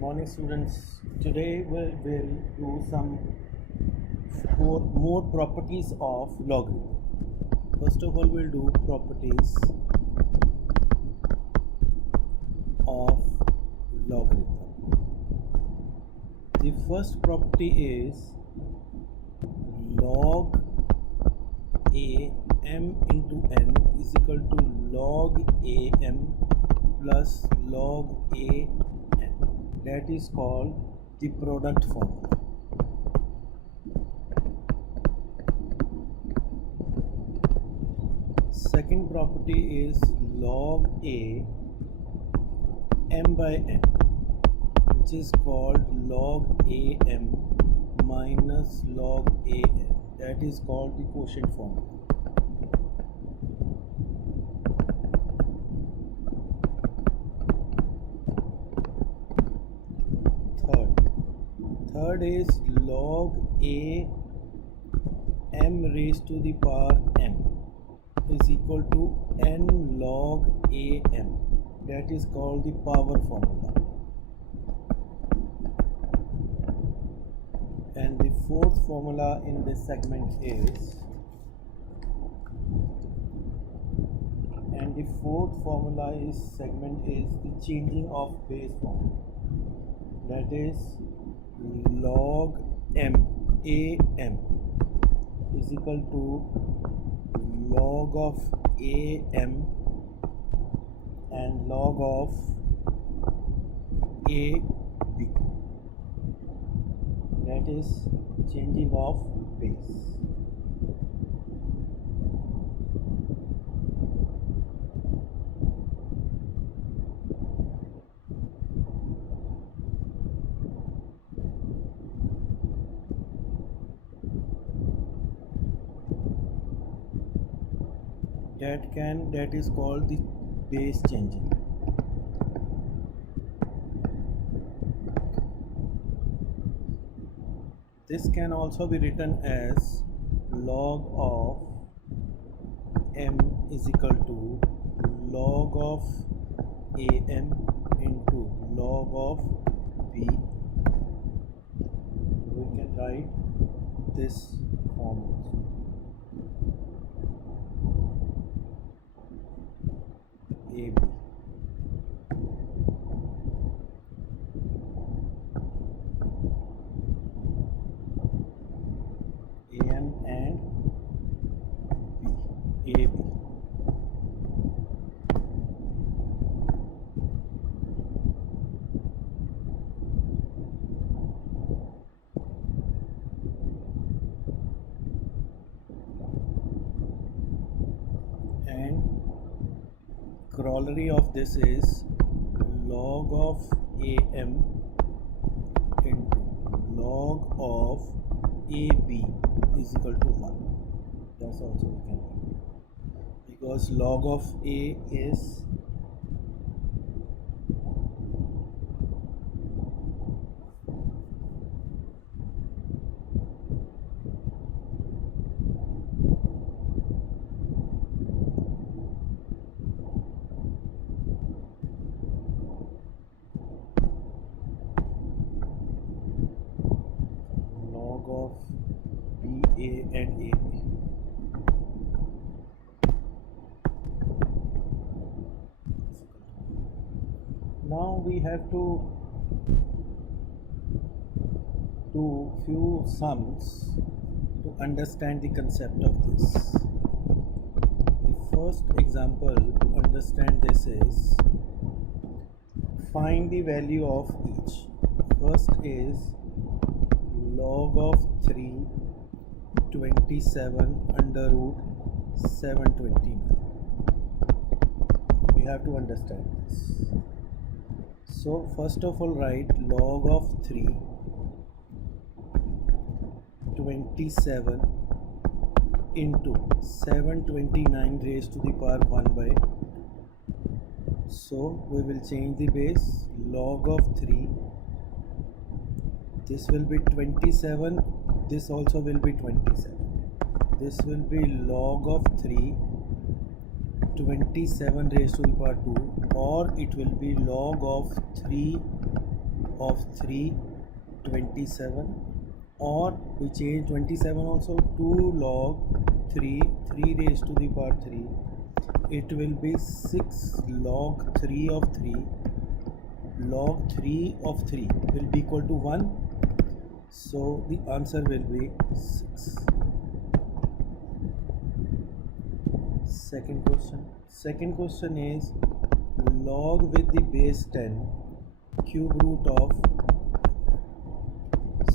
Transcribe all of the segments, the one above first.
Morning students. Today we will do some more properties of logarithm. First of all, we'll do properties of logarithm. The first property is log a m into n is equal to log a m plus log a n. That is called the product formula. Second property is log a m by n, which is called log a m minus log a n. That is called the quotient formula. Third is log a m raised to the power n is equal to n log a m. That is called the power formula. And the fourth formula in this segment is the changing of base formula. That is log m a m is equal to log of a m and log of a b. That is changing of base. That is called the base changing. This can also be written as log of m is equal to log of am into log of b. We can write this form also. AB. AM and B. AB. And corollary of this is log of am into log of ab is equal to 1. That's also we can write, because log of a is of BA and AB. Now we have to do few sums to understand the concept of this. The first example to understand this is find the value of each. First is log of 3 27 under root 729. We have to understand this. So first of all, write log of 3 27 into 729 raised to the power 1 by 2. So we will change the base. Log of 3, this will be 27, this also will be 27. This will be log of 3 27 raised to the power 2, or it will be log of 3 of 3 27, or we change 27 also, 2 log 3 3 raised to the power 3, it will be 6 log 3 of 3. Log 3 of 3 will be equal to 1, so the answer will be 6. Second question is log with the base 10 cube root of,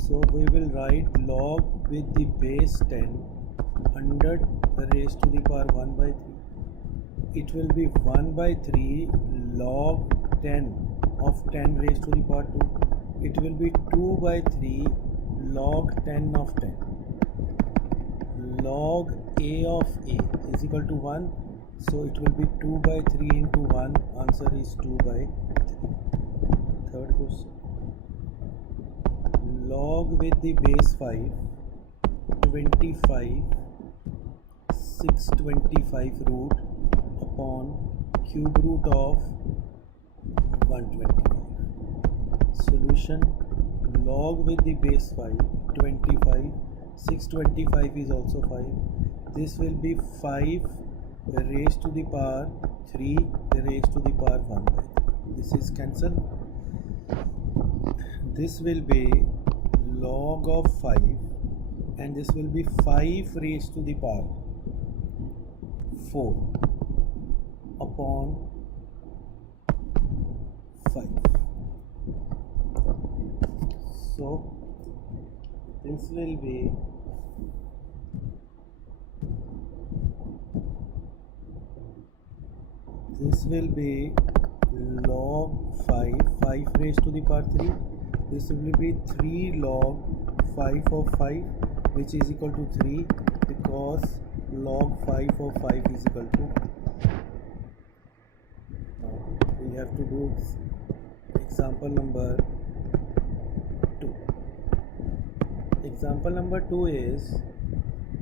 so we will write log with the base 10 100 raised to the power 1 by 3. It will be 1 by 3 log 10 of 10 raised to the power 2. It will be 2 by 3 log 10 of 10. Log a of a is equal to 1, so it will be 2 by 3 into 1, answer is 2 by 3. Third question, log with the base 5 25 625 root upon cube root of 125. Solution, log with the base 5 25, 625 is also 5. This will be 5 raised to the power 3 raised to the power 1 by 3. This is cancelled. This will be log of 5, and this will be 5 raised to the power 4 upon 5. So this will be log 5 raised to the power 3. This will be 3 log 5 of 5, which is equal to 3, because log 5 of 5 is equal to, we have to do example number 2. Example number 2 is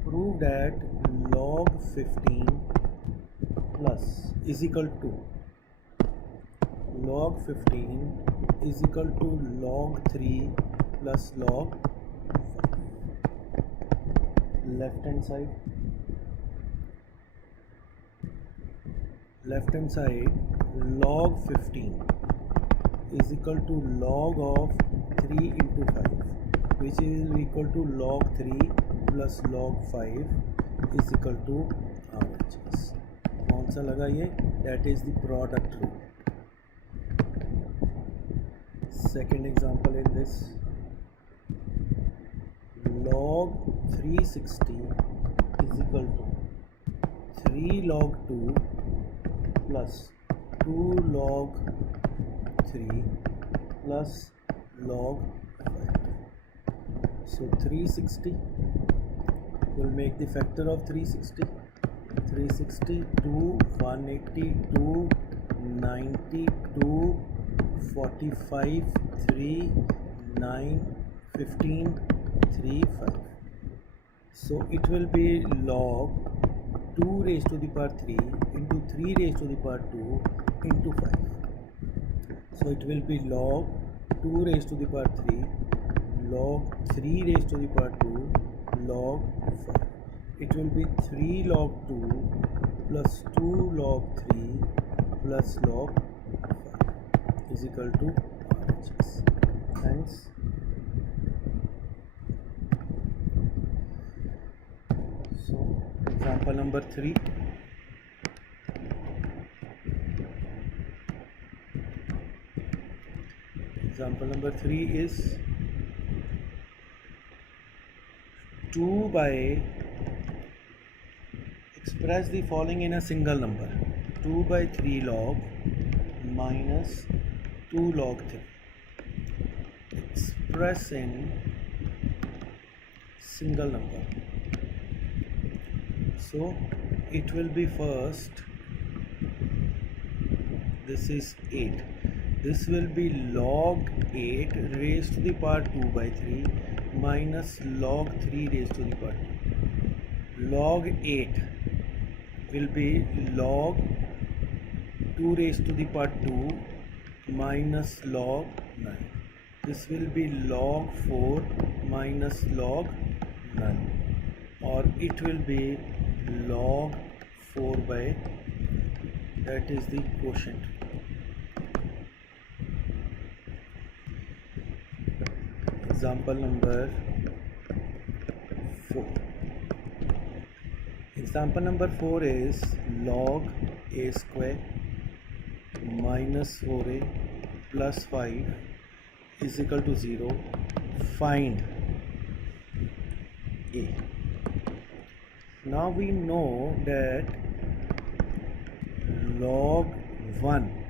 prove that log 15 plus is equal to log 15 is equal to log 3 plus log 5. Left hand side, log 15 is equal to log of 3 into 5, which is equal to log 3 plus log 5 is equal to RHS. कौन सा लगा ये? That is the product rule. Second example in this, log 360 is equal to 3 log 2 plus 2 log 3 plus log 5. So 360 will make the factor of 360. 360, 2, 180, 2, 90, 2, 45, 3, 9, 15, 3, 5. So it will be log 2 raised to the power 3 into 3 raised to the power 2 into 5. So it will be log 2 raised to the power 3, log 3 raised to the power 2, log 5. It will be 3 log 2 plus 2 log 3 plus log 5 is equal to RHS. Thanks. So example number 3. Example number 3 is 2 by, express the following in a single number, 2 by 3 log minus 2 log 3. Express in single number. So it will be first, this is 8. This will be log 8 raised to the power 2 by 3 minus log 3 raised to the power 2. Log 8 will be log 2 raised to the power 2 minus log 9. this will be log 4 minus log none, or it will be log 4 by, that is the quotient. Example number 4. Example number 4 is log a square minus 4a plus 5 is equal to 0. Find a. Now we know that log 1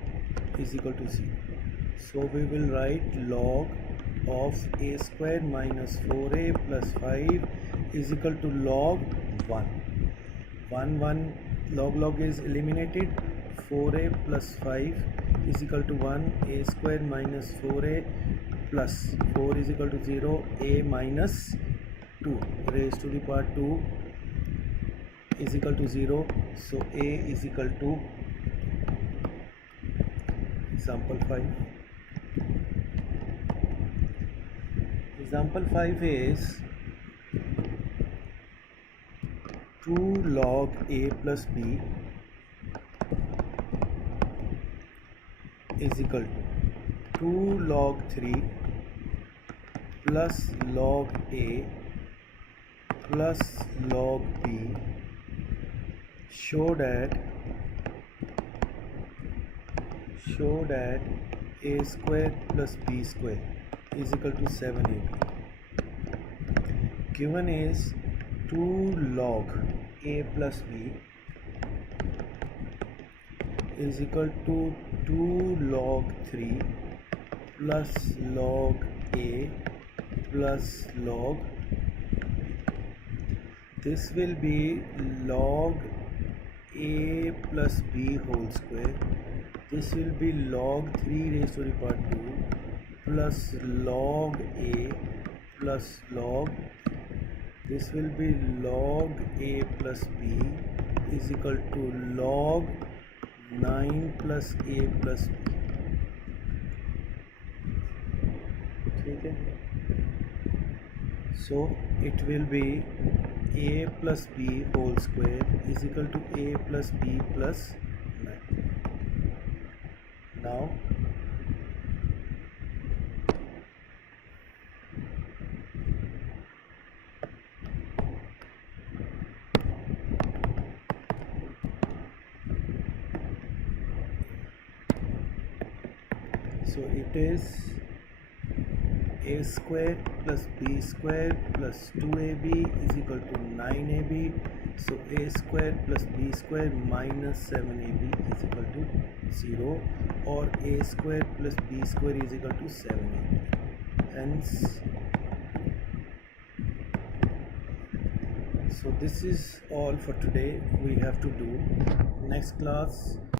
is equal to 0. So we will write log of a square minus 4a plus 5 is equal to log 1. 1 log is eliminated. 4a plus 5 is equal to 1. A square minus 4a plus 4 is equal to 0. A minus 2 raised to the power 2 is equal to 0. So a is equal to, example 5. Example 5 is 2 log a plus b is equal to 2 log 3 plus log a plus log b. Show that a square plus b square is equal to 7ab. Given is 2 log a plus b is equal to 2 log 3 plus log a plus log. This will be log a plus b whole square. This will be log 3 raised to the power 2 plus log a plus log. This will be log a plus b is equal to log 9 plus a plus b. ठीक है, so it will be a plus b whole square is equal to a plus b plus 9. Now so it is a square plus b square plus 2ab is equal to 9ab. So a square plus b square minus 7ab is equal to 0, or a square plus b square is equal to 7ab. Hence, so this is all for today we have to do. Next class